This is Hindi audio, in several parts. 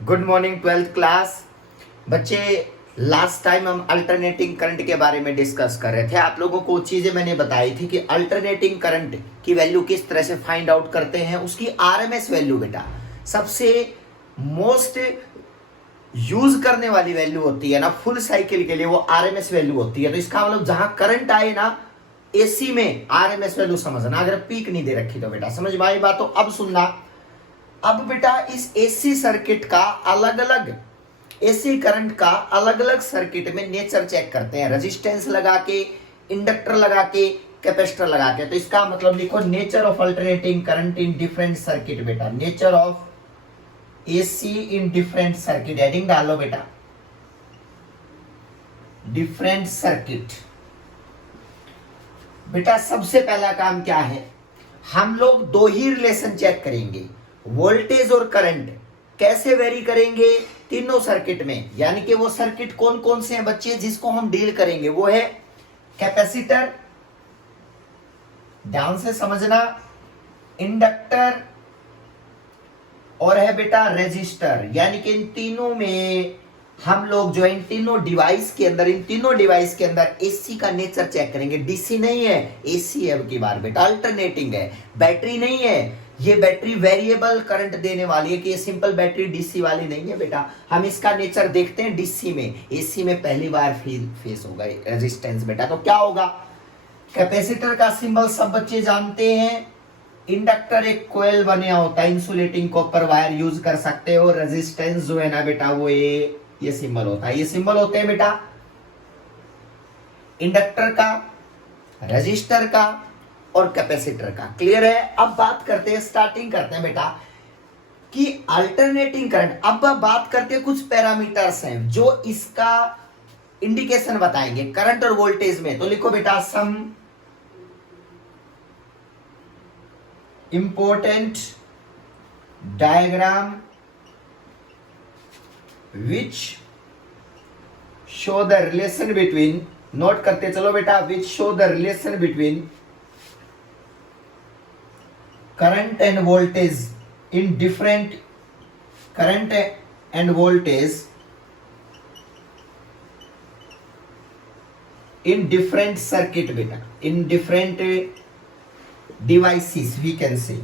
गुड मॉर्निंग ट्वेल्थ क्लास बच्चे। लास्ट टाइम हम अल्टरनेटिंग करंट के बारे में डिस्कस कर रहे थे। आप लोगों को चीजें मैंने बताई थी कि अल्टरनेटिंग करंट की वैल्यू किस तरह से फाइंड आउट करते हैं। उसकी आरएमएस वैल्यू बेटा सबसे मोस्ट यूज करने वाली वैल्यू होती है ना, फुल साइकिल के लिए वो आरएमएस वैल्यू होती है। तो इसका मतलब जहां करंट आए ना एसी में आरएमएस वैल्यू समझना, अगर पीक नहीं दे रखी तो बेटा समझ में आई बात। तो अब सुनना, अब बेटा इस एसी सर्किट का अलग अलग एसी करंट का अलग अलग सर्किट में नेचर चेक करते हैं, रेजिस्टेंस लगा के, इंडक्टर लगा के, कैपेसिटर लगा के। तो इसका मतलब लिखो nature of alternating current in different circuit बेटा, nature of AC in different circuit. Heading डालो बेटा डिफरेंट सर्किट। बेटा सबसे पहला काम क्या है, हम लोग दो ही रिलेशन चेक करेंगे, वोल्टेज और करंट। कैसे वेरी करेंगे तीनों सर्किट में, यानी कि वो सर्किट कौन कौन से हैं बच्चे जिसको हम डील करेंगे। वो है कैपेसिटर, ध्यान से समझना, इंडक्टर और है बेटा रेजिस्टर। यानी कि इन तीनों में हम लोग जो इन तीनों डिवाइस के अंदर एसी का नेचर चेक करेंगे। डीसी नहीं है, एसी है की बार बेटा, अल्टरनेटिंग है। बैटरी नहीं है, ये बैटरी वेरिएबल करंट देने वाली है कि ये सिंपल बैटरी डीसी वाली नहीं है बेटा। हम इसका नेचर देखते हैं डीसी में, एसी में पहली बार फेस होगा रेजिस्टेंस बेटा। तो क्या होगा, कैपेसिटर का सिंबल सब बच्चे जानते हैं। इंडक्टर एक कोयल बना होता है, इंसुलेटिंग कॉपर वायर यूज कर सकते हो। रेजिस्टेंस जो है ना बेटा वो ये सिंबल होता है, ये सिंबल होते हैं बेटा इंडक्टर का, रेजिस्टर का और कैपेसिटर का। क्लियर है। अब बात करते हैं, स्टार्टिंग करते हैं बेटा कि अल्टरनेटिंग करंट। अब बात करते हैं कुछ पैरामीटर्स हैं जो इसका इंडिकेशन बताएंगे करंट और वोल्टेज में। तो लिखो बेटा some important diagram which show the relation between, note करते चलो बेटा, which show the relation between current and voltage in different current and voltage in different circuit beta, in different devices we can say,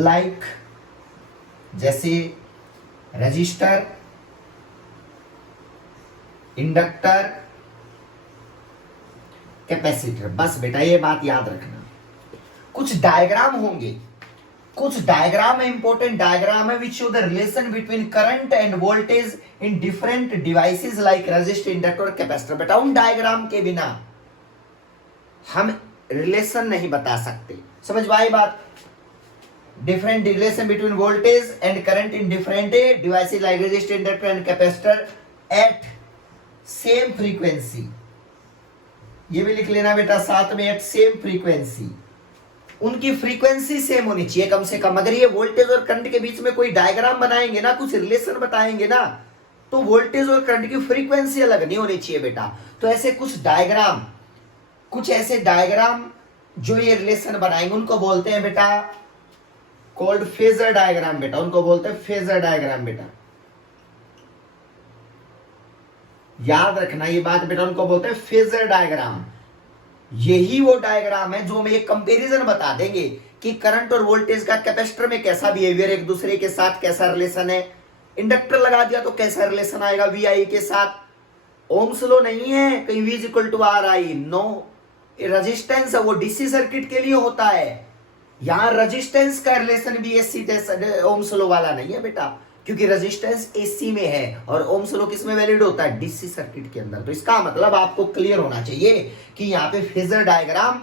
like जैसे रजिस्टर, इंडक्टर, कैपेसिटर। बस बेटा ये बात याद रखना। कुछ डायग्राम होंगे, कुछ डायग्राम है, इंपॉर्टेंट डायग्राम है which show the relation between current and voltage in different devices like resistor, inductor, capacitor. बेटा उन डायग्राम के बिना हम रिलेशन नहीं बता सकते। समझ में आई बात। Different relation between voltage and current in different devices like resistor, inductor and capacitor at same frequency. ये भी लिख लेना बेटा साथ में, एट सेम फ्रीक्वेंसी। उनकी फ्रीक्वेंसी सेम होनी चाहिए कम से कम। अगर ये वोल्टेज और करंट के बीच में कोई डायग्राम बनाएंगे ना, कुछ रिलेशन बताएंगे ना, तो वोल्टेज और करंट की फ्रीक्वेंसी अलग नहीं होनी चाहिए बेटा। तो ऐसे कुछ डायग्राम, कुछ ऐसे डायग्राम जो ये रिलेशन बनाएंगे उनको बोलते हैं बेटा कॉल्ड फेजर डायग्राम बेटा, उनको बोलते हैं फेजर डायग्राम बेटा। याद रखना ये बात बेटा, उनको बोलते हैं फेजर डायग्राम। यही वो डायग्राम है जो हमें एक कंपैरिजन बता देंगे कि करंट और वोल्टेज का कैपेसिटर में कैसा बिहेवियर, एक दूसरे के साथ कैसा रिलेशन है। इंडक्टर लगा दिया तो कैसा रिलेशन आएगा वी आई के साथ। ओम्स लॉ नहीं है कहीं V equal to R I, no. Resistance है वो डीसी सर्किट के लिए होता है। यहां रेजिस्टेंस का रिलेशन भी एसी ओम्स लॉ वाला नहीं है बेटा, क्योंकि रेजिस्टेंस एसी में है और ओम्स लॉ किस में वैलिड होता है, डीसी सर्किट के अंदर। तो इसका मतलब आपको क्लियर होना चाहिए कि यहाँ पे फेजर डायग्राम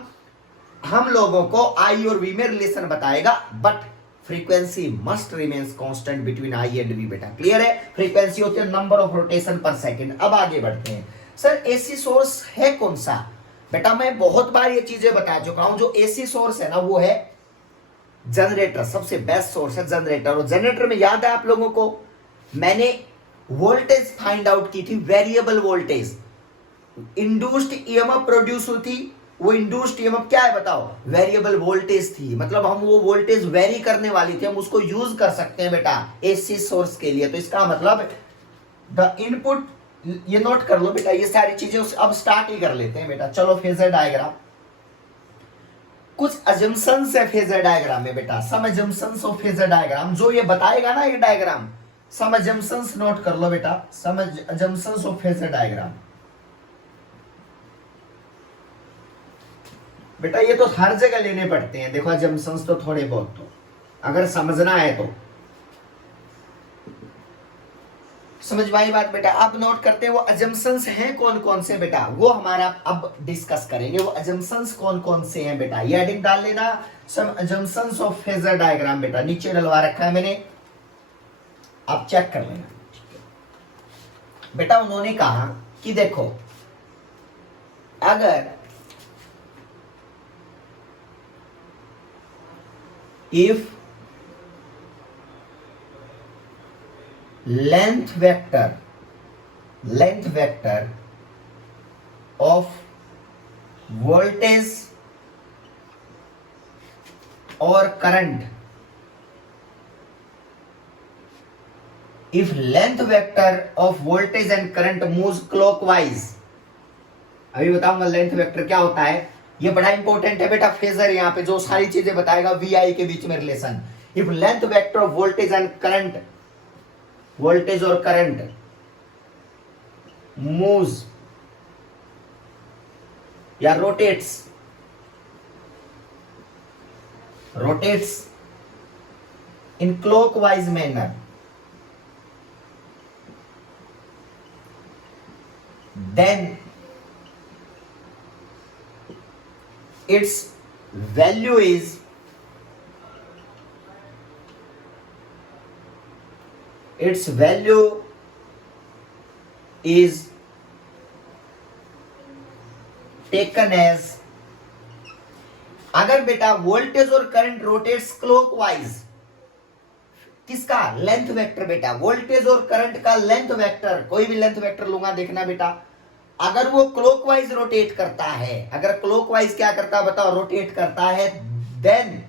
हम लोगों को आई और वी में रिलेशन बताएगा, but frequency must remains constant between I and V बेटा। क्लियर है। फ्रीक्वेंसी होती है number of rotation per second. अब आगे बढ़ते हैं। सर एसी सोर्स है कौन सा बेटा, मैं बहुत बार ये चीजें बता चुका हूं। जो एसी सोर्स है ना वो है जनरेटर, सबसे बेस्ट सोर्स है जनरेटर। और जनरेटर में याद है आप लोगों को मैंने वोल्टेज फाइंड आउट की थी, variable voltage. Induced EMF produce हुई थी वो इंड्यूस्ड ईएमएफ क्या है बताओ, वेरिएबल वोल्टेज थी, मतलब हम वो वोल्टेज वेरी करने वाली थी, हम उसको यूज कर सकते हैं बेटा एसी सोर्स के लिए। तो इसका मतलब द इनपुट, ये नोट कर लो बेटा, ये सारी चीजें अब स्टार्ट ही कर लेते हैं बेटा। चलो फेजर डायग्राम, कुछ अजम्पशंस है फेजर डायग्राम में बेटा, सम अजम्पशंस ऑफ फेजर डायग्राम, जो ये बताएगा ना ये डायग्राम, सम अजम्पशंस नोट कर लो बेटा, सम अजम्पशंस ऑफ फेजर डायग्राम। बेटा ये तो हर जगह लेने पड़ते हैं, देखो अजम्पशंस तो थोड़े बहुत तो अगर समझना है तो समझ में आई बात बेटा। अब नोट करते हैं वो अजम्पशंस हैं कौन कौन से बेटा, वो हमारा अब डिस्कस करेंगे, वो अजम्पशंस कौन कौन से हैं बेटा। ये हेडिंग डाल लेना, सम अजम्पशंस ऑफ फेजर डायग्राम बेटा, नीचे डलवा रखा है मैंने, आप चेक कर लेना बेटा। उन्होंने कहा कि देखो अगर if length vector of voltage or current, if length vector of voltage and current moves clockwise, अभी बताऊंगा लेंथ वेक्टर क्या होता है, ये बड़ा इंपॉर्टेंट है बेटा। फेजर यहाँ पे जो सारी चीजें बताएगा वी आई के बीच में relation, if length vector of voltage and current, voltage और करंट मूव्स या rotates in clockwise manner, then its value is taken as, अगर बेटा वोल्टेज और करंट रोटेट्स क्लॉकवाइज, किसका लेंथ वेक्टर बेटा, वोल्टेज और करंट का लेंथ वेक्टर, कोई भी लेंथ वेक्टर लूंगा देखना बेटा, अगर वो क्लॉकवाइज रोटेट करता है, अगर क्लॉकवाइज क्या करता है बताओ, रोटेट करता है, then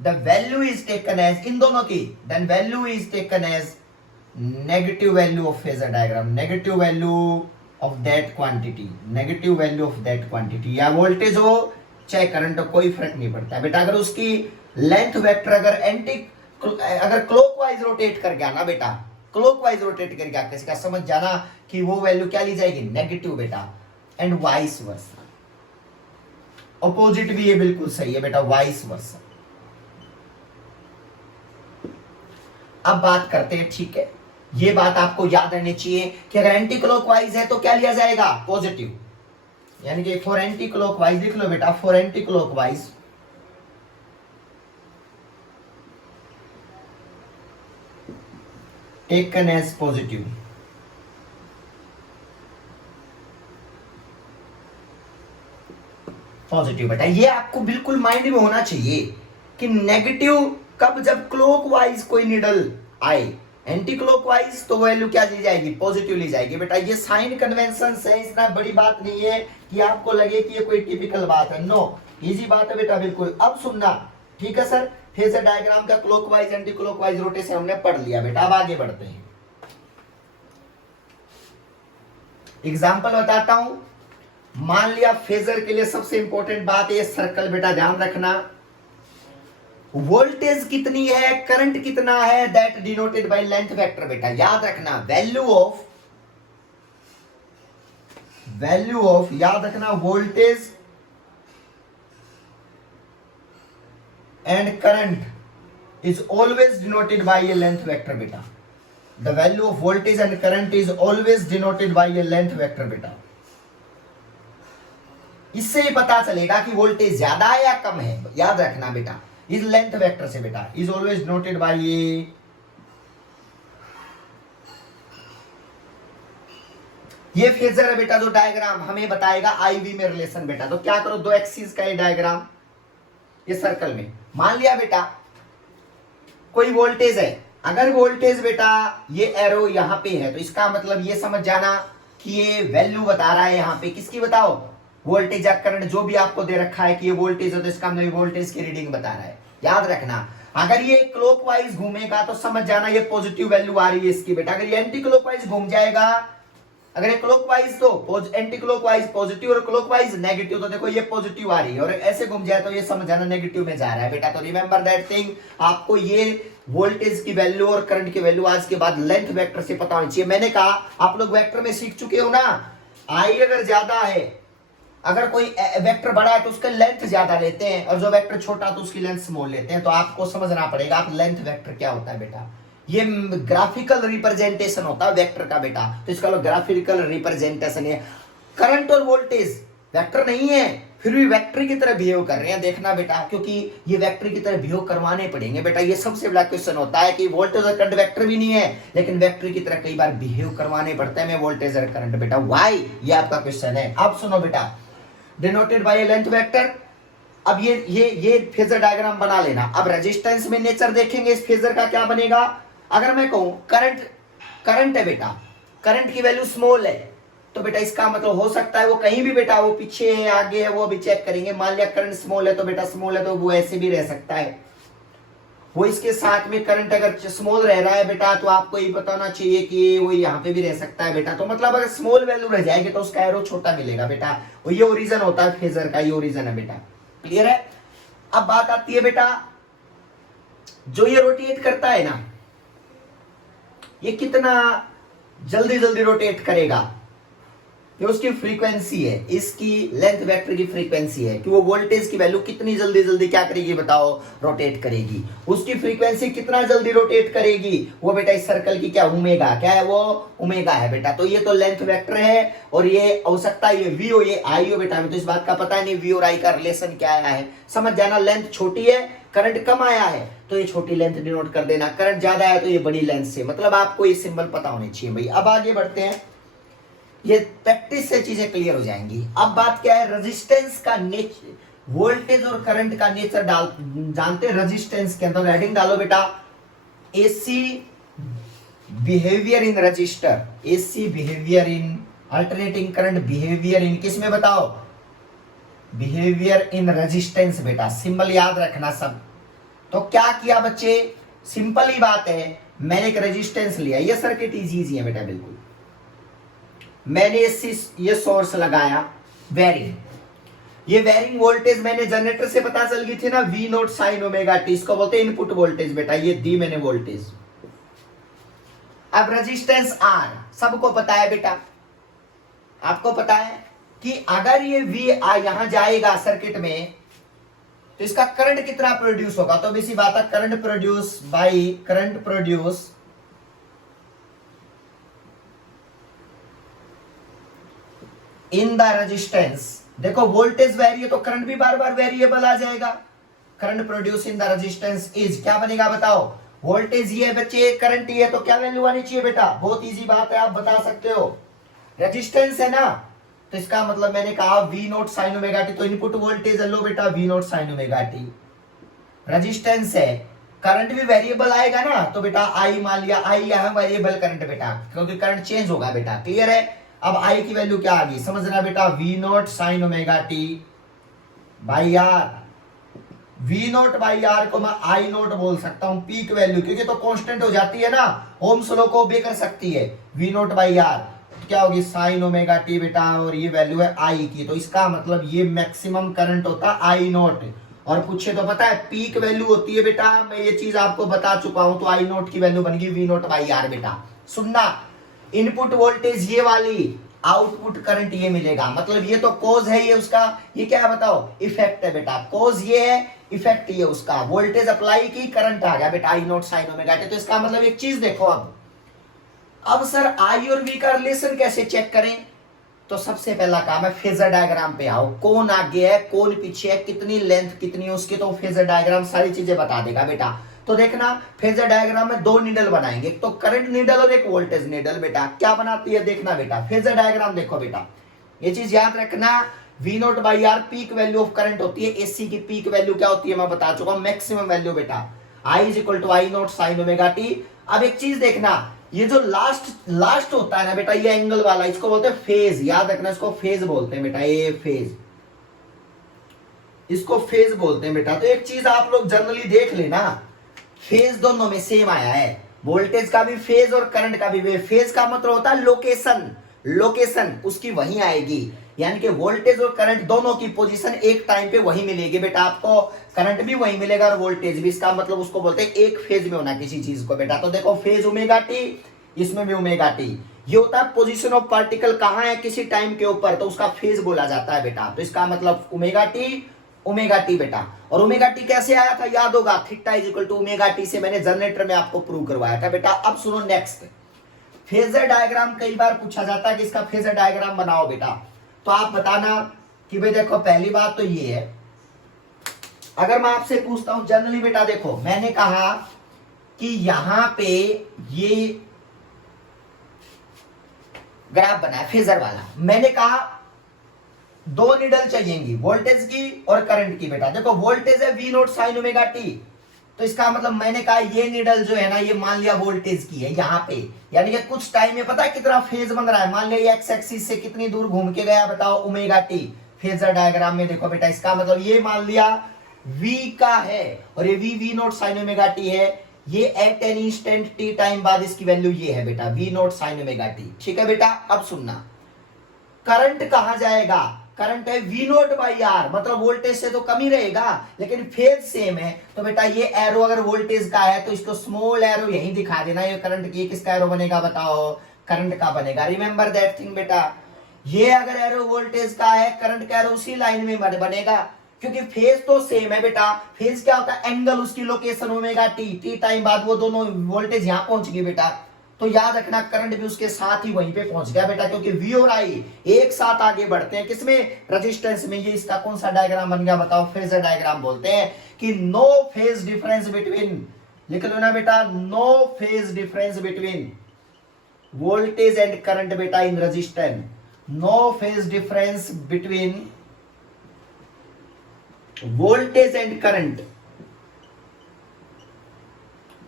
the value is taken as, इन दोनों की, then value is taken as negative value of phasor diagram, negative value of that quantity, negative value of that quantity, या वोल्टेज हो चाहे करंट हो कोई फर्क नहीं पड़ता बेटा। अगर उसकी लेंथ वेक्टर अगर क्लॉकवाइज रोटेट कर गया ना बेटा, क्लॉकवाइज रोटेट कर गया, किसी का समझ जाना कि वो वैल्यू क्या ली जाएगी, नेगेटिव बेटा, एंड वाइस वर्सा, अपोजिट भी ये बिल्कुल सही है बेटा, वाइस वर्सा। अब बात करते हैं, ठीक है, ये बात आपको याद रहनी चाहिए कि अगर एंटी क्लॉकवाइज है तो क्या लिया जाएगा, पॉजिटिव, यानी कि फॉर एंटी क्लॉकवाइज लिख लो बेटा, for anti clockwise taken as positive, positive बेटा। ये आपको बिल्कुल माइंड में होना चाहिए कि नेगेटिव कब, जब क्लॉकवाइज कोई निडल आए, एंटी क्लॉकवाइज तो वैल्यू क्या ली जाएगी, पॉजिटिव ली जाएगी बेटा। ये साइन कन्वेंशन है, इतना बड़ी बात नहीं है कि आपको लगे कि ये कोई टिपिकल बात है, नो, इजी बात है बेटा बिल्कुल। अब सुनना, ठीक है सर, फेजर डायग्राम का क्लॉकवाइज एंटी क्लॉकवाइज रोटेशन हमने पढ़ लिया बेटा, अब आगे बढ़ते हैं। एग्जाम्पल बताता हूं, मान लिया फेजर के लिए सबसे इंपॉर्टेंट बात है सर्कल बेटा, ध्यान रखना, वोल्टेज कितनी है, करंट कितना है, that denoted by length vector बेटा, याद रखना, वैल्यू ऑफ याद रखना, voltage and current is always denoted by a length vector बेटा, the value of voltage and current is always denoted by a length vector बेटा। इससे ही पता चलेगा कि वोल्टेज ज्यादा है या कम है, याद रखना बेटा, इस लेंथ वेक्टर से बेटा, इज ऑलवेज नोटेड बाय ये फेजर है बेटा, जो डायग्राम हमें बताएगा आईवी में रिलेशन बेटा। तो क्या करो, दो एक्सिस का ये डायग्राम, ये सर्कल में मान लिया बेटा कोई वोल्टेज है, अगर वोल्टेज बेटा ये एरो यहां पे है, तो इसका मतलब ये समझ जाना कि ये वैल्यू बता रहा है यहां पे, किसकी बताओ, वोल्टेज या करंट जो भी आपको दे रखा है कि ये वोल्टेज है तो इसका मतलब वोल्टेज की रीडिंग बता रहा है। याद रखना अगर ये क्लॉकवाइज घूमेगा तो समझ जाना ये पॉजिटिव वैल्यू आ रही है इसकी बेटा। अगर ये एंटी क्लॉकवाइज घूम जाएगा, अगर ये क्लॉकवाइज तो एंटी क्लॉकवाइज पॉजिटिव और क्लॉकवाइज नेगेटिव, तो देखो ये पॉजिटिव आ रही है, और ऐसे घूम जाए तो ये समझ जाना नेगेटिव में जा रहा है बेटा। तो रिमेंबर दैट थिंग, आपको ये वोल्टेज की वैल्यू और करंट की वैल्यू आज के बाद लेंथ वेक्टर से पता होनी चाहिए। मैंने कहा आप लोग वेक्टर में सीख चुके हो ना, आई अगर ज्यादा है, अगर कोई वेक्टर बड़ा है तो उसका लेंथ ज्यादा लेते हैं, और जो वेक्टर छोटा तो उसकी लेंथ स्मॉल लेते हैं। तो आपको समझना पड़ेगा आप लेंथ वेक्टर क्या होता है बेटा। ये ग्राफिकल रिप्रेजेंटेशन होता है वेक्टर का बेटा, तो इसका ग्राफिकल रिप्रेजेंटेशन है। करंट और वोल्टेज वेक्टर नहीं है, फिर भी वेक्टर की तरह बिहेव कर रहे हैं, देखना बेटा, क्योंकि ये वेक्टर की तरह बिहेव करवाने पड़ेंगे बेटा। ये सबसे बड़ा क्वेश्चन होता है कि वोल्टेज और करंट वेक्टर भी नहीं है, लेकिन वेक्टर की तरह कई बार बिहेव करवाने पड़ते हैं वोल्टेज और करंट बेटा। व्हाई, ये आपका क्वेश्चन है। अब सुनो बेटा, डिनोटेड बाय लेंथ वेक्टर। अब ये फेजर डायग्राम बना लेना। अब रेजिस्टेंस में नेचर देखेंगे इस फेजर का क्या बनेगा। अगर मैं कहूं करंट है बेटा, करंट की वैल्यू स्मॉल है, तो बेटा इसका मतलब हो सकता है वो कहीं भी बेटा, वो पीछे है आगे है वो भी चेक करेंगे। मान लिया करंट स्मॉल है तो बेटा स्मॉल है तो वो ऐसे भी रह सकता है। वो इसके साथ में करंट अगर स्मॉल रह रहा है बेटा तो आपको ये बताना चाहिए कि वो यहाँ पे भी रह सकता है बेटा। तो मतलब अगर स्मॉल वैल्यू रह जाएगी तो उसका एरो छोटा मिलेगा बेटा। और ये ओरिजिन होता है फेजर का, ये ओरिजिन है बेटा। क्लियर है। अब बात आती है बेटा, जो ये रोटेट करता है ना, ये कितना जल्दी जल्दी रोटेट करेगा, ये उसकी फ्रीक्वेंसी है, इसकी लेंथ वेक्टर की फ्रीक्वेंसी है कि वो वोल्टेज की वैल्यू कितनी जल्दी जल्दी क्या करेगी बताओ, रोटेट करेगी। उसकी फ्रीक्वेंसी कितना जल्दी रोटेट करेगी, वो बेटा इस सर्कल की क्या ओमेगा, क्या है वो ओमेगा है बेटा। तो ये तो लेंथ वेक्टर है, और ये हो सकता है ये वी हो ये आई हो बेटा। तो इस बात का पता नहीं वी और आई का रिलेशन क्या आया है, समझ जाना। लेंथ छोटी है, करंट कम आया है तो ये छोटी लेंथ डिनोट कर देना, करंट ज्यादा है तो ये बड़ी लेंथ से, मतलब आपको ये सिंबल पता होने चाहिए भाई। अब आगे बढ़ते हैं, ये प्रैक्टिस से चीजें क्लियर हो जाएंगी। अब बात क्या है, रेजिस्टेंस का नेचर, वोल्टेज और करंट का नेचर जानते हैं। रेजिस्टेंस के अंदर हेडिंग डालो बेटा, AC behaviour in register, AC behaviour in alternating current, behaviour in किस में बताओ, बिहेवियर इन रेजिस्टेंस बेटा। सिंबल याद रखना सब। तो क्या किया बच्चे, सिंपल ही बात है, मैंने एक रेजिस्टेंस लिया, ये सर्किट इजी है बेटा बिल्कुल। मैंने ये सोर्स लगाया, वेरिंग, ये वेरिंग वोल्टेज मैंने जनरेटर से पता चल गई थी ना, V naught sine omega t, इसको बोलते हैं इनपुट वोल्टेज बेटा। ये दी मैंने वोल्टेज। अब रेजिस्टेंस आर सबको पता है बेटा, आपको पता है कि अगर ये वी यहां जाएगा सर्किट में तो इसका करंट कितना प्रोड्यूस होगा। तो इसी बात है, current produce by current produce in the resistance. देखो वोल्टेज वेरी है तो करंट भी बार बार वेरिएबल आ जाएगा। Current produce in the resistance is क्या बनेगा बताओ, वोल्टेज ये है बच्चे, करंट ये है, तो क्या वैल्यू आनी चाहिए बेटा, बहुत इजी बात है, आप बता सकते हो। रेजिस्टेंस है ना, तो इसका मतलब मैंने कहा V naught sine omega t, तो इनपुट वोल्टेज है लो बेटा V naught sine omega t. Resistance है, करंट भी वेरिएबल आएगा ना, तो बेटा आई मान लिया, आई यहां वेरिएबल करंट बेटा, क्योंकि करंट चेंज होगा बेटा। क्लियर है। अब आई की वैल्यू क्या आ गई समझना बेटा, V naught sine omega t by R. V note by R को मैं आई नोट बोल सकता हूं, पीक वैल्यू, क्योंकि तो कांस्टेंट हो जाती है ना, ओम्स लॉ को ओबे कर सकती है। वी नोट बाई आर क्या होगी, साइन ओमेगा टी बेटा, और ये वैल्यू है आई की, तो इसका मतलब ये मैक्सिमम करंट होता है आई नोट। और पूछे तो पता है पीक वैल्यू होती है बेटा, मैं ये चीज आपको बता चुका हूं, तो आई नोट की वैल्यू बन गई वी नोट बाई आर बेटा। सुनना, इनपुट वोल्टेज ये वाली, आउटपुट करंट ये मिलेगा, मतलब ये तो कॉज है, ये उसका, ये क्या है बताओ, इफेक्ट है बेटा। कॉज ये है, इफेक्ट ये उसका, वोल्टेज अप्लाई की, करंट आ गया बेटा आई नोट साइन ओमेगा टी। तो इसका मतलब एक चीज देखो, अब सर आई और वी का रिलेशन कैसे चेक करें, तो सबसे पहला काम है फेजर डायग्राम पे आओ, कौन आगे है कौन पीछे है, कितनी लेंथ कितनी है उसकी, तो फेजर डायग्राम सारी चीजें बता देगा बेटा। तो देखना फेजर डायग्राम में दो नीडल बनाएंगे, एक तो करंट नीडल और एक वोल्टेज नीडल बेटा। क्या बनाती है देखना बेटा, फेजर डायग्राम देखो बेटा, ये चीज याद रखना, V note by R peak value of current होती है, एसी की पीक वैल्यू क्या होती है मैं बता चुका हूं, मैक्सिमम वैल्यू बेटा, I is equal to I naught sine omega t. अब एक चीज देखना, ये जो लास्ट होता है ना बेटा, ये एंगल वाला, इसको बोलते हैं फेज। याद रखना, इसको फेज बोलते हैं बेटा, ये फेज, इसको फेज बोलते हैं बेटा। तो एक चीज आप लोग जनरली देख लेना, फेज दोनों में सेम आया है, वोल्टेज का भी फेज और करंट का भी। फेज का मतलब होता है लोकेशन, लोकेशन उसकी वहीं आएगी, यानी कि वोल्टेज और करंट दोनों की पोजीशन एक टाइम पे वही मिलेगी बेटा आपको, करंट भी वही मिलेगा और वोल्टेज भी। इसका मतलब उसको बोलते हैं एक फेज में होना किसी चीज को बेटा। तो देखो फेज ओमेगा टी, इसमें भी ओमेगा टी, ये होता है पोजीशन ऑफ पार्टिकल कहां है किसी टाइम के ऊपर, तो उसका फेज बोला जाता है बेटा। तो इसका मतलब ओमेगा टी बेटा। और ओमेगा टी कैसे आया था याद होगा, theta is equal to omega t से मैंने जनरेटर में आपको प्रूव करवाया था बेटा। अब सुनो नेक्स्ट, फेजर डायग्राम कई बार पूछा जाता है कि इसका फेजर डायग्राम बनाओ बेटा। तो आप बताना कि भाई देखो, पहली बात तो ये है, अगर मैं आपसे पूछता हूं जनरली बेटा, देखो मैंने कहा कि यहां पे ये ग्राफ बना है फेजर वाला, मैंने कहा दो निडल चाहिएंगी, वोल्टेज की और करंट की बेटा। देखो वोल्टेज है V naught sine omega t, तो इसका मतलब मैंने कहा ये निडल जो है ना, ये मान लिया वोल्टेज की है यहाँ पे, यानी कि कुछ टाइम में पता है कितना फेज बन रहा है, मान लिया एक्स एक्सिस से कितनी दूर घूम के गया बताओ, ओमेगा टी। फेजर डायग्राम में देखो बेटा, इसका मतलब ये मान लिया v का है और ये v naught sine omega t है, ये at an instant t time बाद इसकी वैल्यू ये है बेटा v naught sine omega t. ठीक है बेटा, अब सुनना, करंट कहां जाएगा, करंट है वी नोट बाई आर, मतलब वोल्टेज से तो कम ही रहेगा लेकिन फेज सेम है। तो बेटा ये एरो अगर वोल्टेज का है तो इसको स्मॉल एरो यहीं दिखा देना, ये करंट की किसका एरो बनेगा बताओ, करंट का बनेगा। रिमेंबर दैट थिंग बेटा, ये अगर एरो वोल्टेज का है, करंट का एरो उसी लाइन में बनेगा, क्योंकि फेज तो सेम है बेटा। फेज क्या होता है, एंगल उसकी location omega T, t time बाद वो दोनों वोल्टेज यहां पहुंच गई बेटा। तो याद रखना करंट भी उसके साथ ही वहीं पे पहुंच गया बेटा, क्योंकि वी और आई एक साथ आगे बढ़ते हैं किसमें, रेजिस्टेंस में। ये इसका कौन सा डायग्राम बन गया बताओ, फेजर डायग्राम बोलते हैं कि नो फेज डिफरेंस बिटवीन, लिख लो ना बेटा, no phase difference between voltage and current बेटा in resistance, no phase difference between voltage and current,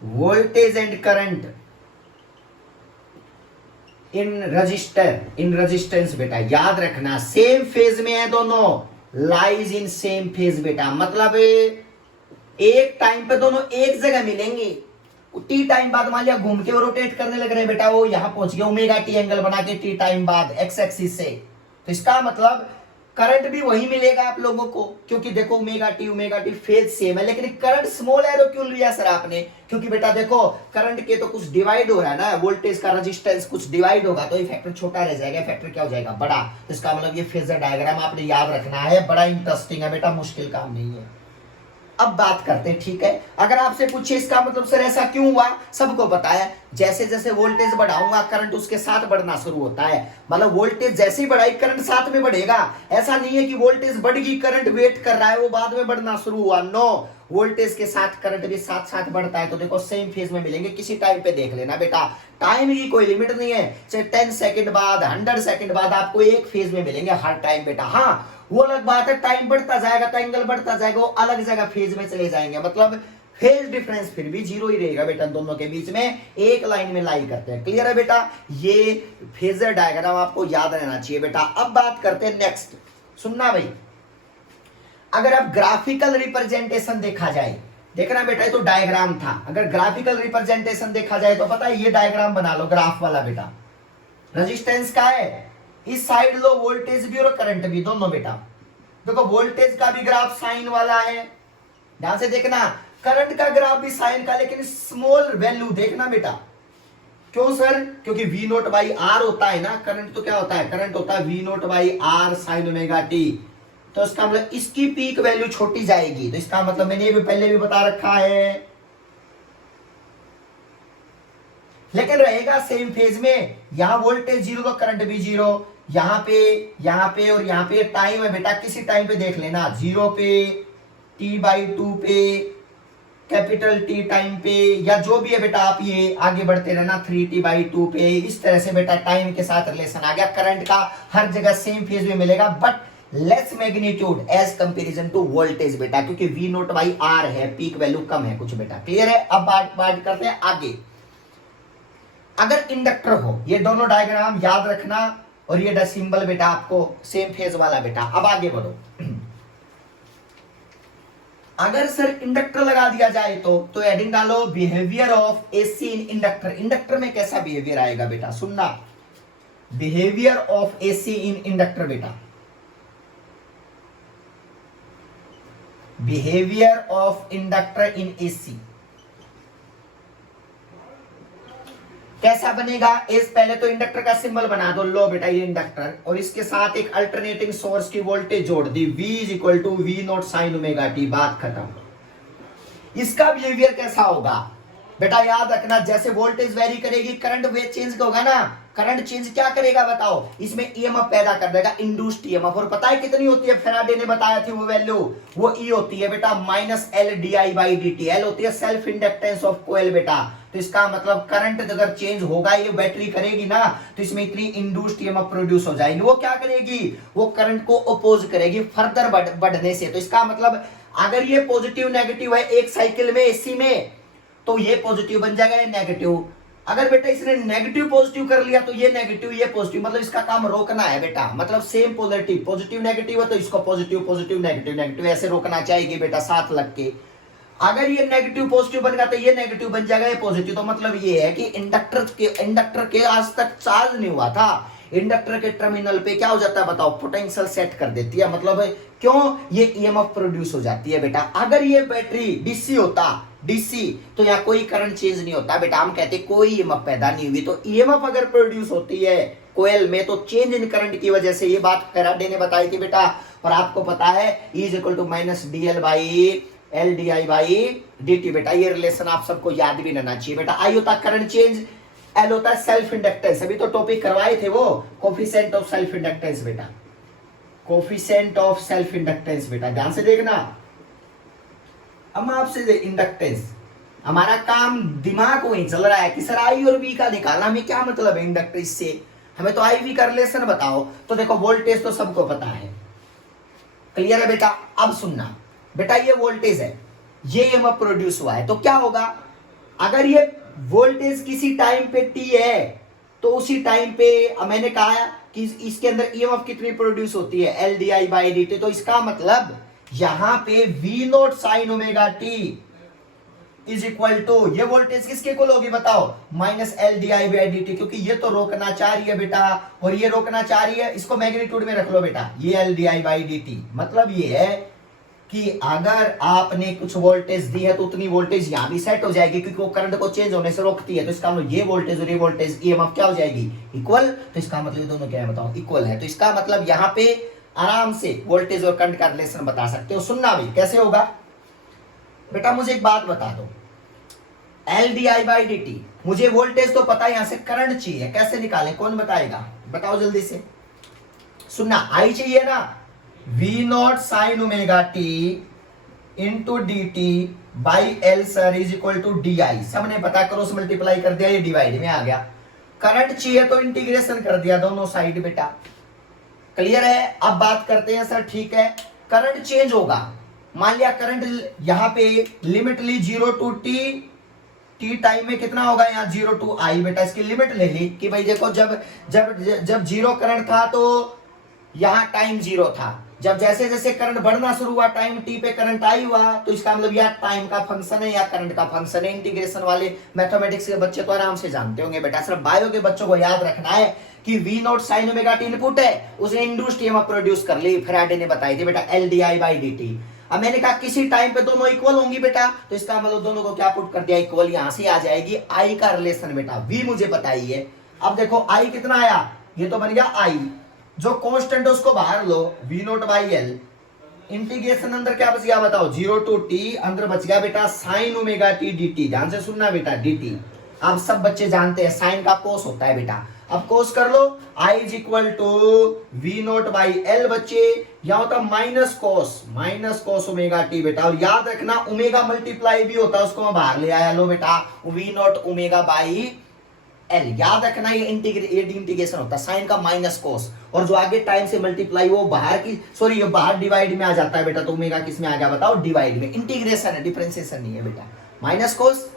voltage and current in resistor, in resistance बेटा। याद रखना सेम फेज में है दोनों, लाइज इन सेम फेज बेटा, मतलब एक टाइम पे दोनों एक जगह मिलेंगे, टी टाइम बाद मान लिया घूम के वो रोटेट करने लग रहे हैं बेटा, वो यहां पहुंच गया ओमेगा टी एंगल बना के टी टाइम बाद एक्स एक्सिस से। तो इसका मतलब करंट भी वही मिलेगा आप लोगों को, क्योंकि देखो ओमेगा टी फेज सेम है, लेकिन करंट स्मॉल एरो क्यों लिया सर आपने, क्योंकि बेटा देखो करंट के तो कुछ डिवाइड हो रहा है ना, वोल्टेज का रेजिस्टेंस कुछ डिवाइड होगा तो ये फैक्टर छोटा रह जाएगा, फैक्टर क्या हो जाएगा बड़ा। तो इसका मतलब ये फेजर डायग्राम आपने याद रखना है, बड़ा इंटरेस्टिंग है बेटा, मुश्किल काम नहीं है। अब बात करते हैं, ठीक है, अगर आपसे पूछे इसका मतलब सर ऐसा क्यों हुआ, सबको पता है जैसे जैसे वोल्टेज बढ़ाऊंगा करंट उसके साथ बढ़ना शुरू होता है, मतलब वोल्टेज जैसे ही बढ़ाई करंट साथ में बढ़ेगा। ऐसा नहीं है कि वोल्टेज बढ़ गई करंट वेट कर रहा है वो बाद में बढ़ना शुरू हुआ, नो, वोल्टेज के साथ करंट भी साथ साथ बढ़ता है। तो देखो सेम फेज में मिलेंगे, किसी टाइम पे देख लेना बेटा, टाइम की कोई लिमिट नहीं है, चाहे 10 सेकंड बाद 100 सेकंड बाद आपको एक फेज में मिलेंगे हर टाइम बेटा। हाँ वो अलग बात है, टाइम बढ़ता जाएगा तो एंगल बढ़ता जाएगा, वो अलग जगह फेज में चले जाएंगे, मतलब फेज डिफरेंस फिर भी जीरो ही रहेगा बेटा, दोनों के बीच में एक लाइन में लाई करते हैं। क्लियर है बेटा, ये फेजर डायग्राम आपको याद रहना चाहिए बेटा। अब बात करते हैं नेक्स्ट, सुनना भाई, अगर अब ग्राफिकल रिप्रेजेंटेशन देखा जाए, देखना बेटा ये तो डायग्राम था, अगर ग्राफिकल रिप्रेजेंटेशन देखा जाए तो पता है ये डायग्राम बना लो ग्राफ वाला बेटा, रेजिस्टेंस का है, इस साइड लो वोल्टेज भी और करंट भी दोनों बेटा। देखो वोल्टेज का भी ग्राफ साइन वाला है, ध्यान से देखना, करंट का ग्राफ भी साइन का, लेकिन स्मॉल वैल्यू देखना बेटा। क्यों सर, क्योंकि वी नोट बाई आर होता है ना, करंट तो क्या होता है, करंट होता है V note by R sine omega t, तो इसका मतलब इसकी पीक वैल्यू छोटी जाएगी, तो इसका मतलब मैंने ये भी पहले भी बता रखा है, लेकिन रहेगा सेम फेज में, यहां वोल्टेज जीरो तो करंट भी जीरो, यहां पे और यहां पे टाइम है बेटा, किसी टाइम पे देख लेना, 0 पे, t/2 पे, कैपिटल टी टाइम पे, या जो भी है बेटा आप ये आगे बढ़ते रहना 3t/2 पे, इस तरह से बेटा टाइम के साथ रिलेशन आ गया। करंट का हर जगह सेम फेज में मिलेगा but less magnitude as comparison to voltage बेटा, क्योंकि वी नोट बाई आर है, पीक वैल्यू कम है कुछ बेटा। क्लियर है, अब बात करते हैं आगे। अगर इंडक्टर हो, ये दोनों डायग्राम याद रखना, और ये सिंबल बेटा आपको सेम फेज वाला बेटा। अब आगे बढ़ो। अगर सर इंडक्टर लगा दिया जाए तो हेडिंग डालो behaviour of AC in inductor. Inductor में कैसा बिहेवियर आएगा बेटा, सुनना, behaviour of AC in inductor बेटा, behaviour of inductor in AC कैसा बनेगा। इस पहले तो इंडक्टर का सिंबल बना दो, लो बेटा ये इंडक्टर, और इसके साथ एक अल्टरनेटिंग सोर्स की वोल्टेज जोड़ दी, V is equal to V not sine omega t, बात खत्म। इसका बिहेवियर कैसा होगा बेटा, याद रखना, जैसे वोल्टेज वेरी करेगी करंट वे चेंज होगा ना, करंट चेंज क्या करेगा बताओ, इसमें ईएमएफ पैदा कर देगा, इंड्यूस्ड ईएमएफ। और पता है कितनी होती है, फेराडे ने बताया थी वो वैल्यू, वो ई होती है बेटा minus L d I by d T. L होती है सेल्फ इंडक्टेंस ऑफ कोयल बेटा। तो इसका मतलब करंट अगर चेंज होगा, ये बैटरी करेगी ना, तो इसमें इतनी इंड्यूस्ड ईएमएफ प्रोड्यूस हो जाएगी। वो क्या करेगी, वो करंट को अपोज करेगी फर्दर बढ़ने से। तो इसका मतलब अगर ये पॉजिटिव नेगेटिव है एक साइकिल में एसी में, तो ये पॉजिटिव बन जाएगा, ये नेगेटिव। अगर बेटा इसने नेगेटिव पॉजिटिव कर लिया तो ये नेगेटिव ये पॉजिटिव, मतलब इसका काम रोकना है बेटा। मतलब सेम पोलरिटी, पॉजिटिव नेगेटिव है तो इसको पॉजिटिव पॉजिटिव नेगेटिव नेगेटिव ऐसे रोकना चाहिए बेटा साथ लग के। अगर ये नेगेटिव पॉजिटिव बन गया तो ये नेगेटिव बन जाएगा, ये पॉजिटिव। तो मतलब ये है कि इंडक्टर के आज तक चार्ज नहीं हुआ था, इंडक्टर के टर्मिनल पे क्या हो जाता है बताओ, पोटेंशियल सेट कर देती है। मतलब क्यों, ये ईएमएफ प्रोड्यूस हो जाती है बेटा। अगर ये बैटरी डीसी होता, डीसी, तो यहाँ कोई करंट चेंज नहीं होता बेटा, हम कहते कोई ईएमएफ पैदा नहीं हुई। तो ईएमएफ अगर प्रोड्यूस होती है कोयल में तो चेंज इन करंट की वजह से, ये बात फैराडे ने बताई थी बेटा। और आपको पता है E is equal to minus d L by L d I by d t बेटा। ये रिलेशन आप सबको याद भी रहना चाहिए बेटा। आई होता करंट चेंज, एल होता है सेल्फ इंडक्टेंस। अभी तो टॉपिक करवाए थे वो, कोफिशिएंट ऑफ सेल्फ इंडक्टेंस बेटा, कोफिशिएंट ऑफ सेल्फ इंडक्टेंस बेटा, ध्यान से देखना। हम आपसे इंडक्टेंस, हमारा काम दिमाग वही चल रहा है कि सर आई और बी का निकालना, हमें क्या मतलब है इंडक्टेंस से, हमें तो आई वी का रिलेशन बताओ। तो देखो वोल्टेज तो सबको पता है, क्लियर है बेटा। अब सुनना बेटा, ये वोल्टेज है, ये ईएमएफ प्रोड्यूस हुआ है, तो क्या होगा, अगर ये वोल्टेज किसी टाइम पे टी है तो उसी टाइम पे मैंने कहा कि इसके अंदर ईएमएफ कितनी प्रोड्यूस होती है, L d I by d t. तो इसका मतलब यहां पे V not sine omega t is equal to, ये वोल्टेज किसके इक्वल होगी बताओ, minus L d I by d t, क्योंकि ये तो रोकना चाह रही है बेटा और ये रोकना चाह रही है, इसको मैग्नीट्यूड में रख लो बेटा, ये L d I by d T. मतलब ये है कि अगर आपने कुछ वोल्टेज दी है तो उतनी वोल्टेज यहां भी सेट हो जाएगी, क्योंकि वो करंट को चेंज होने से रोकती है। तो इसका मतलब ये वोल्टेज और ये वोल्टेज ईएमएफ क्या हो जाएगी, इक्वल। तो इसका मतलब दोनों क्या है बताओ, इक्वल है। तो इसका मतलब यहां पे आराम से वोल्टेज और करंट का रिलेशन बता सकते हो। सुनना भी कैसे होगा बेटा, मुझे एक बात बता दो, L d I by d T, मुझे वोल्टेज तो पता है, यहां से करंट चाहिए, कैसे निकाले, कौन बताएगा, बताओ जल्दी से। सुनना, आई चाहिए ना, V not sine omega t into d t by L sir is equal to d i. सबने पता, क्रॉस मल्टीप्लाई कर दिया, ये डिवाइड में आ गया। करंट चाहिए तो इंटीग्रेशन कर दिया दोनों साइड बेटा, क्लियर है। अब बात करते हैं सर, ठीक है, करंट चेंज होगा, मान लिया करंट यहां पे लिमिट ली 0 टू टी, टी टाइम में कितना होगा यहाँ 0 टू आई बेटा, इसकी लिमिट ले ली कि भाई देखो जब जब जब जीरो करंट था तो यहाँ टाइम 0 था, जब जैसे जैसे करंट बढ़ना शुरू हुआ टाइम टी पे करंट आई हुआ, तो इसका मतलब यह टाइम का फंक्शन है या करंट का फंक्शन है। इंटीग्रेशन वाले मैथमेटिक्स के बच्चे तो आराम से जानते होंगे बेटा। सिर्फ बायो के बच्चों को याद रखना है कि V not sine omega t input है, उसने इंड्यूस्ड ईएमएफ प्रोड्यूस कर ली, फैराडे ने बताई थी बेटा, L d I by d T. अब मैंने कहा किसी टाइम पे दोनों इक्वल होंगी बेटा, तो इसका मतलब दोनों को क्या पुट कर दिया, इक्वल। यहां से आ जाएगी आई का रिलेशन बेटा, वी मुझे पता ही है। अब देखो आई कितना आया, ये तो बन गया आई, जो कांस्टेंट है उसको बाहर लो, V not by L, integration अंदर क्या बच गया बताओ, 0 टू टी, अंदर बच गया बेटा sign omega T D T. ध्यान से सुनना बेटा, डी टी आप सब बच्चे जानते हैं, साइन का कोस होता है बेटा। अब कोस कर लो, I is equal to V not by L बच्चे, यहां होता माइनस कोस ओमेगा टी बेटा। और याद रखना ओमेगा मल्टीप्लाई भी होता है, उसको मैं बाहर ले आया, लो बेटा V not omega by L. याद रखना ये इंटीग्रेशन होता है, साइन का माइनस कोस, और जो आगे टाइम से मल्टीप्लाई वो बाहर की, सॉरी ये बाहर डिवाइड में आ जाता है बेटा। तो ओमेगा किस में आ गया बताओ, डिवाइड में। इंटीग्रेशन है, डिफरेंशिएशन नहीं है बेटा। माइनस कोस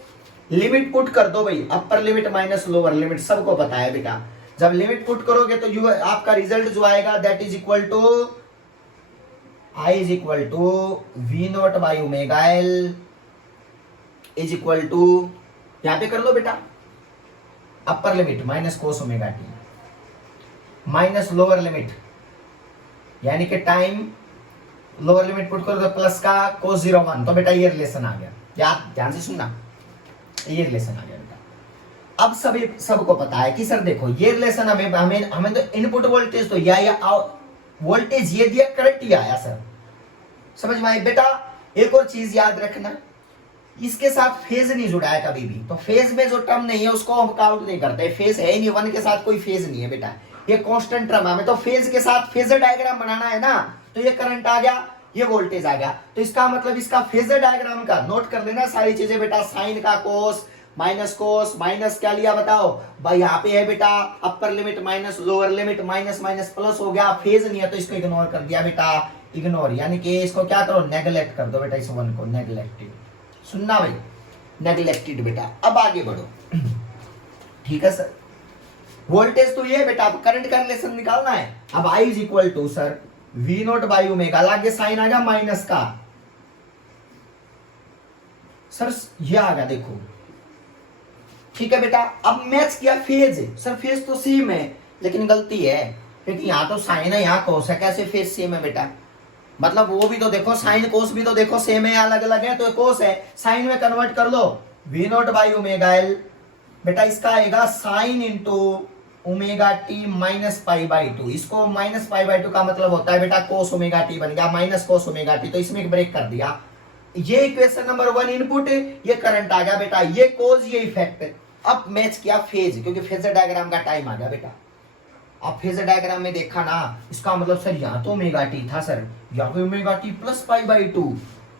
लिमिट पुट कर दो भाई, अपर लिमिट माइनस लोअर लिमिट, सबको पता है बेटा। जब लिमिट पुट करोगे तो यू आपका रिजल्ट जो आएगा that is equal to I is equal to V not by omega L is equal to, यहां पे कर लो बेटा, upper limit minus cos omega t minus lower limit, यानी कि टाइम लोअर लिमिट पुट करो तो प्लस का कोस 0 1, तो बेटा ये रिलेशन आ गया। याद ध्यान से सुनना, ये रिलेशन आ गया बेटा। अब सभी सबको पता है कि सर देखो ये रिलेशन हमें हमें हमें तो इनपुट वोल्टेज तो या वोल्टेज ये दिया, करंट ये आया सर, समझ में आई बेटा। एक और चीज याद रखना, इसके साथ फेज नहीं जुड़ा है कभी भी, तो फेज में जो टर्म नहीं है उसको हम काउंट नहीं करते, फेज है ही नहीं, 1 के साथ कोई फेज नहीं है बेटा, ये कांस्टेंट टर्म है। हमें तो फेज के साथ फेजर डायग्राम बनाना है ना, तो ये करंट आ गया, ये वोल्टेज आ गया, तो इसका मतलब इसका फेजर डायग्राम का नोट कर लेना सारी चीजें बेटा, साइन का कोस माइनस क्या लिया बताओ भाई, यहाँ पे है बेटा upper limit minus lower limit, minus minus plus हो गया, फेज नहीं है तो इसको इग्नोर कर दिया बेटा, इग्नोर यानी कि इसको क्या करो, नेग्लेक्ट कर दो बेटा, इस 1 को नेग्लेक्टेड, सुनना भाई, नेग्लेक्टेड बेटा। अब आगे बढ़ो, ठीक है सर। वोल्टेज तो ये बेटा, करंट का रिलेशन निकालना है। अब I is equal to sir V not by omega, आगे साइन आ गया माइनस का, सर ये आ गया देखो, ठीक है बेटा। अब मैच किया फेज, सर फेज तो सेम है, लेकिन गलती है क्योंकि यहाँ तो साइन है यहाँ कोस है, कैसे फेज सेम है बेटा, मतलब वो भी तो देखो, साइन कोस भी तो देखो सेम है, अलग अलग है, तो कोस है, साइन में कन्वर्ट कर लो, V not by omega L बेटा, इसका आएगा sine into omega t minus pi by 2, इसको माइनस पाई बाई 2 का मतलब होता है बेटा कोस ओमेगा टी बन गया, माइनस कोस ओमेगा टी, तो इसमें ब्रेक कर दिया, ये इक्वेशन नंबर 1 इनपुट, ये करंट आ गया बेटा, ये कोज ये इफेक्ट। अब मैच किया फेज, क्योंकि फेजर डायग्राम का टाइम आ गया बेटा। अब फेजर डायग्राम में देखा ना, इसका मतलब सर यहाँ तो ओमेगा टी था सर, यहाँ पे omega T plus pi by 2,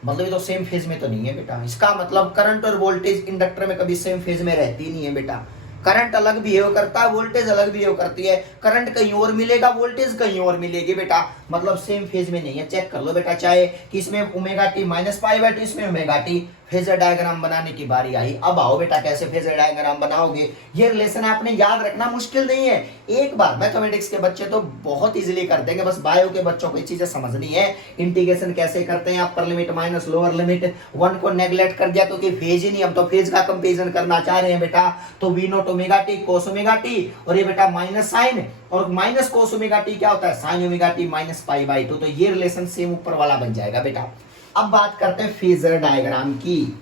मतलब ये तो सेम फेज में तो नहीं है बेटा, इसका मतलब करंट और वोल्टेज इंडक्टर में कभी सेम फेज में रहती नहीं है बेटा, करंट अलग बिहेव करता है, वोल्टेज अलग बिहेव करती है, करंट कहीं और मिलेगा, वोल्टेज कहीं और मिलेगी बेटा, मतलब सेम फेज में नहीं है। चेक कर लो बेटा, चाहे कि इसमें omega t minus pi by 2, इसमें ओमेगा टी, फेजर डायग्राम बनाने की बारी आई। अब आओ बेटा कैसे फेजर डायग्राम बनाओगे, ये रिलेशन आपने याद रखना, मुश्किल नहीं है, एक बार मैथमेटिक्स के बच्चे तो बहुत इजीली कर देंगे, बस बायो के बच्चों को ये चीजें समझनी है, इंटीग्रेशन कैसे करते हैं, अपर लिमिट माइनस लोअर लिमिट, 1 को नेग्लेक्ट कर दिया क्योंकि फेज ही नहीं, हम तो फेज का कंपेरिजन करना चाह रहे हैं बेटा, तो V not omega t cos omega t, और ये बेटा माइनस साइन, और माइनस कोस ओमेगा टी क्या होता है, sine omega t minus pi by 2, तो ये रिलेशन सेम ऊपर वाला बन जाएगा बेटा। अब बात करते हैं फेजर डायग्राम की।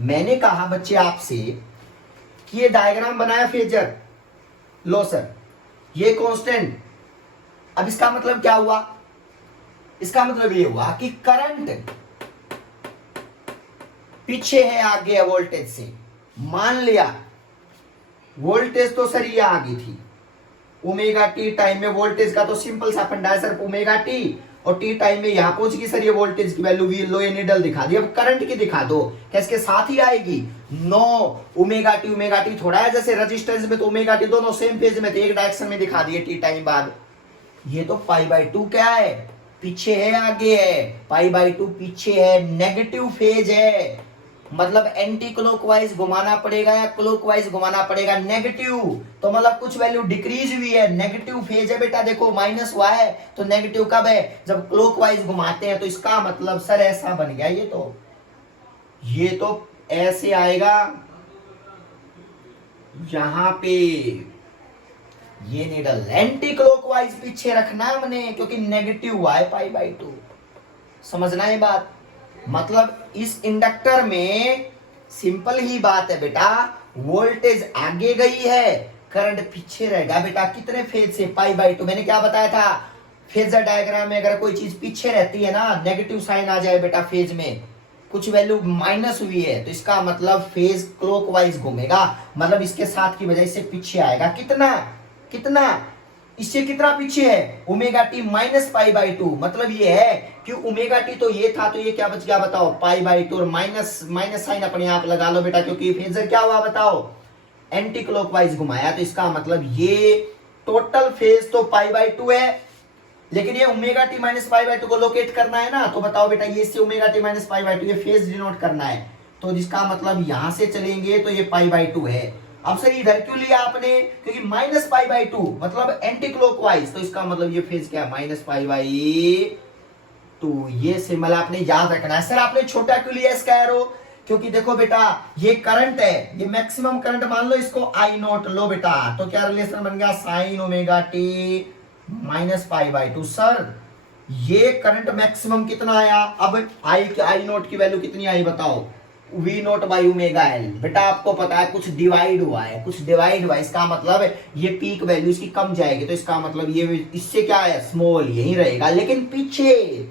मैंने कहा बच्चे आपसे कि ये डायग्राम बनाया फेजर, लो सर ये कांस्टेंट, अब इसका मतलब क्या हुआ, इसका मतलब ये हुआ कि करंट पीछे है आगे है वोल्टेज से, मान लिया वोल्टेज तो सर ये आगे थी, ओमेगा टी टाइम में वोल्टेज का तो सिंपल सा फंडा है सर, ओमेगा टी, और टी टाइम में यहां पहुंच गई सर ये वोल्टेज की वैल्यू, वी लो ये निडल दिखा दी, अब करंट की दिखा दो, क्या इसके साथ ही आएगी, नो, ओमेगा टी थोड़ा है, जैसे रेजिस्टेंस में तो ओमेगा टी दोनों सेम फेज में थे, एक डायरेक्शन में दिखा दिए टी टाइम बाद, ये तो पाई बाई 2 क्या है, पीछे है आगे है, पाई बाई 2 पीछे है, नेगेटिव फेज है, मतलब एंटी क्लॉकवाइज घुमाना पड़ेगा या क्लॉकवाइज घुमाना पड़ेगा, नेगेटिव, तो मतलब कुछ वैल्यू डिक्रीज हुई है, नेगेटिव फेज है बेटा, देखो माइनस हुआ है, तो नेगेटिव कब है, जब क्लॉकवाइज घुमाते हैं, तो इसका मतलब सर ऐसा बन गया, ये तो ऐसे आएगा, यहां पे ये नीडल एंटी क्लॉकवाइज पीछे रखना है हमने, क्योंकि नेगेटिव हुआ है पाई बाई 2, समझना है बात, मतलब इस इंडक्टर में सिंपल ही बात है बेटा, वोल्टेज आगे गई है, करंट पीछे रहेगा बेटा, कितने फेज से, पाई बाई 2, मैंने क्या बताया था, फेजर डायग्राम में अगर कोई चीज पीछे रहती है ना, नेगेटिव साइन आ जाए बेटा फेज में, कुछ वैल्यू माइनस हुई है, तो इसका मतलब फेज क्लॉकवाइज घूमेगा, मतलब इसके साथ की वजह से पीछे आएगा, कितना इससे कितना पीछे है, omega t minus pi by 2, मतलब ये है कि ओमेगा टी तो ये था, तो ये क्या बच गया बताओ, पाई बाई 2, और माइनस साइन अपने आप लगा लो बेटा, क्योंकि फेजर क्या हुआ बताओ, एंटी क्लॉकवाइज घुमाया, तो इसका मतलब ये टोटल फेज तो पाई बाई 2 है, लेकिन ये omega t minus pi by 2 को लोकेट करना है ना, तो बताओ बेटा ये से omega t minus pi by 2 ये फेज डिनोट करना है, तो जिसका मतलब यहां से चलेंगे तो ये पाई बाई 2 है। अब सर इधर क्यों लिया आपने, क्योंकि माइनस पाई बाई 2 मतलब एंटी क्लॉकवाइज, तो इसका मतलब ये फेज क्या है, माइनस पाई बाई 2। ये सिंबल आपने याद रखना है। सर आपने छोटा क्यों लिया इसका एरो, क्योंकि देखो बेटा ये करंट है, ये मैक्सिमम करंट मान लो इसको आई नॉट लो बेटा, तो क्या रिलेशन बन गया sign omega t minus pi by 2। Sir ये करंट मैक्सिमम कितना आया, अब आई नोट की वैल्यू कितनी आई बताओ, V note by omega L. बेटा आपको पता है कुछ डिवाइड हुआ है, कुछ डिवाइड हुआ है, इसका मतलब ये पीक वैल्यू इसकी कम जाएगी, तो इसका मतलब ये इससे क्या है स्मॉल यही रहेगा। लेकिन पीछे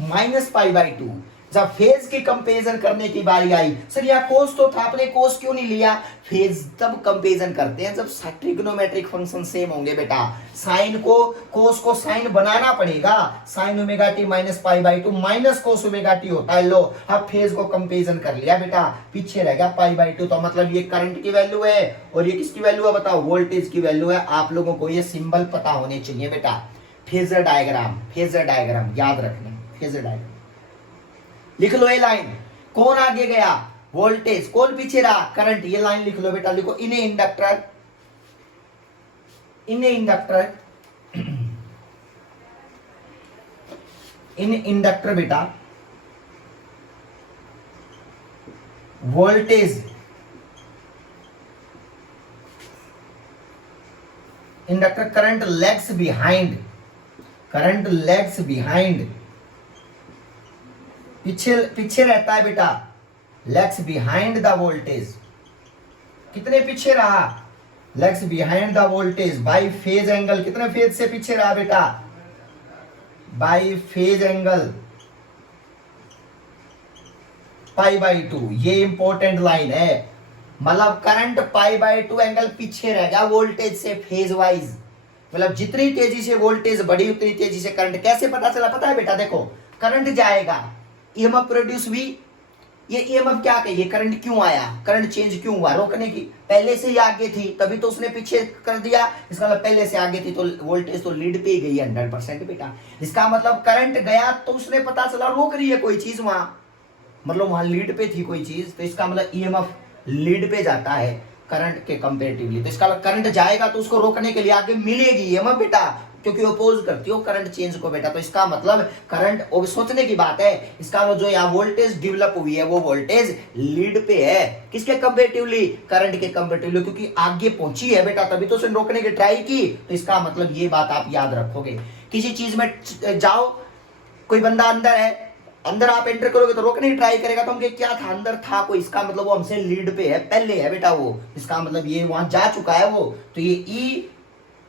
माइनस पाई बाई 2 जब फेज की कंपैरिजन करने की बारी आई, सर यह कोस तो था, आपने कोस क्यों नहीं लिया, फेज तब कंपैरिजन करते हैं जब ट्रिग्नोमेट्रिक फंक्शन सेम होंगे बेटा। साइन को कोस को साइन बनाना पड़ेगा, sign omega t minus pi by 2 minus cos omega T होता है। लो अब फेज को कंपैरिजन कर लिया बेटा, पीछे रह गया पाई बाई 2, तो मतलब ये करंट की वैल्यू है और ये किसकी वैल्यू है बताओ, वोल्टेज की वैल्यू है। आप लोगों को ये सिंबल पता होने चाहिए बेटा, फेजर डायग्राम याद रखना, फेजर डायग्राम लिख लो। ये लाइन कौन आगे गया, वोल्टेज, कौन पीछे रहा, करंट। ये लाइन लिख लो बेटा, लिखो इन इंडक्टर इन इंडक्टर बेटा voltage inductor current lags behind पीछे रहता है बेटा, लैग्स बिहाइंड द वोल्टेज। कितने पीछे रहा, lags behind the voltage by phase angle. कितने फेज से पीछे रहा बेटा, by phase angle pi by 2। ये इंपॉर्टेंट लाइन है, मतलब करंट पाई बाई 2 एंगल पीछे रह गया वोल्टेज से फेज वाइज। मतलब जितनी तेजी से वोल्टेज बढ़ी उतनी तेजी से करंट। कैसे पता चला पता है बेटा, देखो करंट जाएगा, ईएमएफ प्रोड्यूस हुई, ये ईएमएफ क्या कहिए, करंट क्यों आया, करंट चेंज क्यों हुआ, रोकने की, पहले से ही आगे थी तभी तो उसने पीछे कर दिया। इसका मतलब पहले से आगे थी तो वोल्टेज तो लीड पे ही गई 100% बेटा। इसका मतलब करंट गया तो उसने पता चला रोक रही है कोई चीज वहां, मतलब वहां लीड पे थी कोई चीज, तो इसका मतलब ईएमएफ लीड पे जाता है करंट के कंपेरेटिवली। तो इसका मतलब करंट जाएगा तो उसको रोकने के लिए आगे मिलेगी ईएमएफ बेटा, क्योंकि अपोज करती हो करंट चेंज को बेटा। तो इसका मतलब करंट, वो सोचने की बात है, इसका मतलब जो यहाँ वोल्टेज डेवलप हुई है वो वोल्टेज लीड पे है, किसके कंपेरेटिवली, करंट के कंपेरेटिवली, क्योंकि आगे पहुंची है बेटा तभी तो उसे रोकने की ट्राई की। तो इसका मतलब ये बात आप याद रखोगे। किसी चीज में जाओ, कोई बंदा अंदर है, अंदर आप एंटर करोगे तो रोकने की ट्राई करेगा, तो हम क्या था, अंदर था कोई, इसका मतलब वो हमसे लीड पे है, पहले है बेटा वो, इसका मतलब ये वहां जा चुका है वो, तो ये ई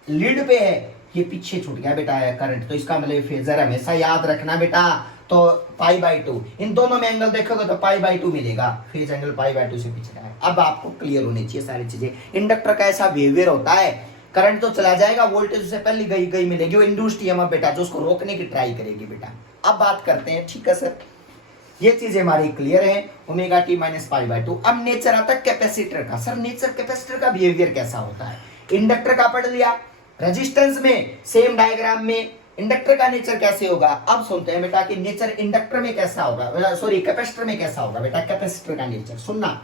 लीड पे है, ये पीछे छूट गया बेटा है करंट। तो इसका मतलब फेजर हमेशा याद रखना बेटा। तो पाई बाई 2 इन दोनों में एंगल देखोगे तो पाई बाई 2 मिलेगा, फेज एंगल पाई बाई 2 से पीछे है। अब आपको क्लियर होनी चाहिए सारी चीजें। इंडक्टर का ऐसा बिहेवियर होता है, करंट तो चला जाएगा, वोल्टेज उससे पहले गई मिलेगी, वो इंड्यूस्ड ईएमएफ बेटा जो उसको रोकने की ट्राई करेगी बेटा। अब बात करते हैं, ठीक है सर, ये चीजें हमारी क्लियर है, omega t minus pi by 2। अब नेचर आता है कैपेसिटर का। सर नेचर कैपेसिटर का बिहेवियर कैसा होता है, इंडक्टर का पढ़ लिया, रेजिस्टेंस में सेम डायग्राम में इंडक्टर का नेचर कैसे होगा। अब सुनते हैं बेटा कि नेचर इंडक्टर में कैसा होगा, सॉरी कैपेसिटर में कैसा होगा बेटा। कैपेसिटर का नेचर सुनना,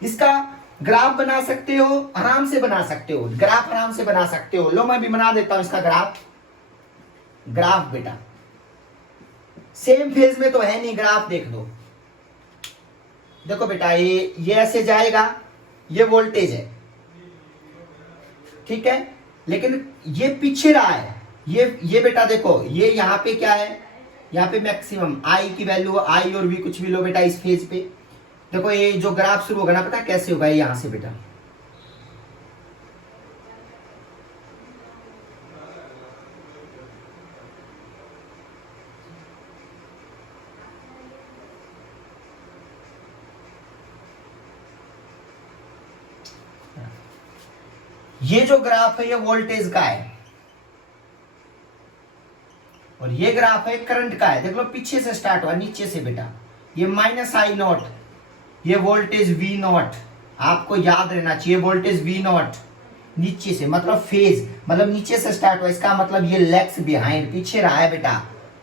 इसका ग्राफ बना सकते हो, आराम से बना सकते हो, ग्राफ आराम से बना सकते हो। लो मैं भी बना देता हूं इसका ग्राफ बेटा, सेम फेज में तो है नहीं, ग्राफ देख दो। देखो बेटा ये ऐसे जाएगा, ये वोल्टेज है, ठीक है, लेकिन ये पीछे रहा है, ये बेटा देखो, ये यहाँ पे क्या है, यहाँ पे मैक्सिमम आई की वैल्यू, आई और वी कुछ भी लो बेटा इस फेज पे। देखो ये जो ग्राफ शुरू होगा ना, पता कैसे होगा, यहां से बेटा ये जो ग्राफ है ये वोल्टेज का है और ये ग्राफ है करंट का है। देख लो पीछे से स्टार्ट हुआ, नीचे से बेटा, ये माइनस आई नॉट, ये वोल्टेज वी नॉट, आपको याद रहना चाहिए वोल्टेज वी नॉट नीचे से, मतलब फेज, मतलब नीचे से स्टार्ट हुआ, इसका मतलब ये लेग्स बिहाइंड पीछे रहा है बेटा,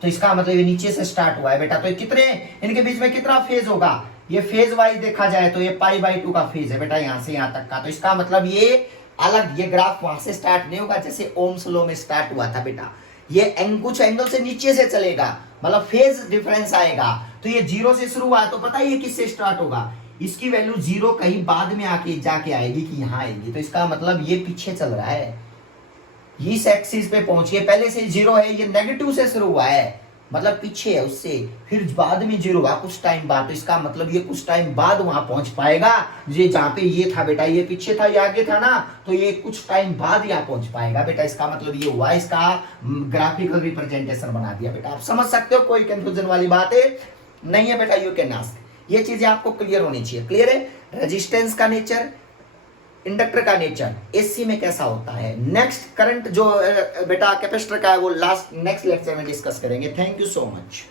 तो इसका मतलब ये नीचे से स्टार्ट हुआ है बेटा। तो कितने इनके बीच में कितना फेज होगा, ये फेज वाइज देखा जाए तो ये π/2 का फेज है बेटा, यहां से यहां तक का। तो इसका मतलब ये अलग, ये ग्राफ वहां से स्टार्ट नहीं होगा जैसे ओम्स लॉ में स्टार्ट हुआ था बेटा, ये कुछ एंगल से नीचे से चलेगा, मतलब फेज डिफरेंस आएगा। तो ये 0 से शुरू हुआ, तो पता है ये किससे स्टार्ट होगा, इसकी वैल्यू 0 कहीं बाद में आके जाके आएगी कि यहां आएगी। तो इसका मतलब ये पीछे चल रहा है, इस एक्सिस पे पहुंचिए, पहले से 0 है, ये नेगेटिव से शुरू हुआ है, मतलब पीछे है उससे, फिर बाद में 0 हुआ कुछ टाइम बाद। तो इसका मतलब ये कुछ टाइम बाद वहां पहुंच पाएगा, ये जहां पे ये था बेटा, ये पीछे था, ये आगे था ना, तो ये कुछ टाइम बाद यहाँ पहुंच पाएगा बेटा। इसका मतलब ये हुआ, इसका ग्राफिकल रिप्रेजेंटेशन बना दिया बेटा। आप समझ सकते हो, कोई कंफ्यूजन वाली बात है नहीं है बेटा, यू कैन आस्क। ये चीजें आपको क्लियर होनी चाहिए। क्लियर है, रेजिस्टेंस का नेचर, इंडक्टर का नेचर, एसी में कैसा होता है। नेक्स्ट करंट जो बेटा कैपेसिटर का है वो लास्ट नेक्स्ट लेक्चर में डिस्कस करेंगे। Thank you so much.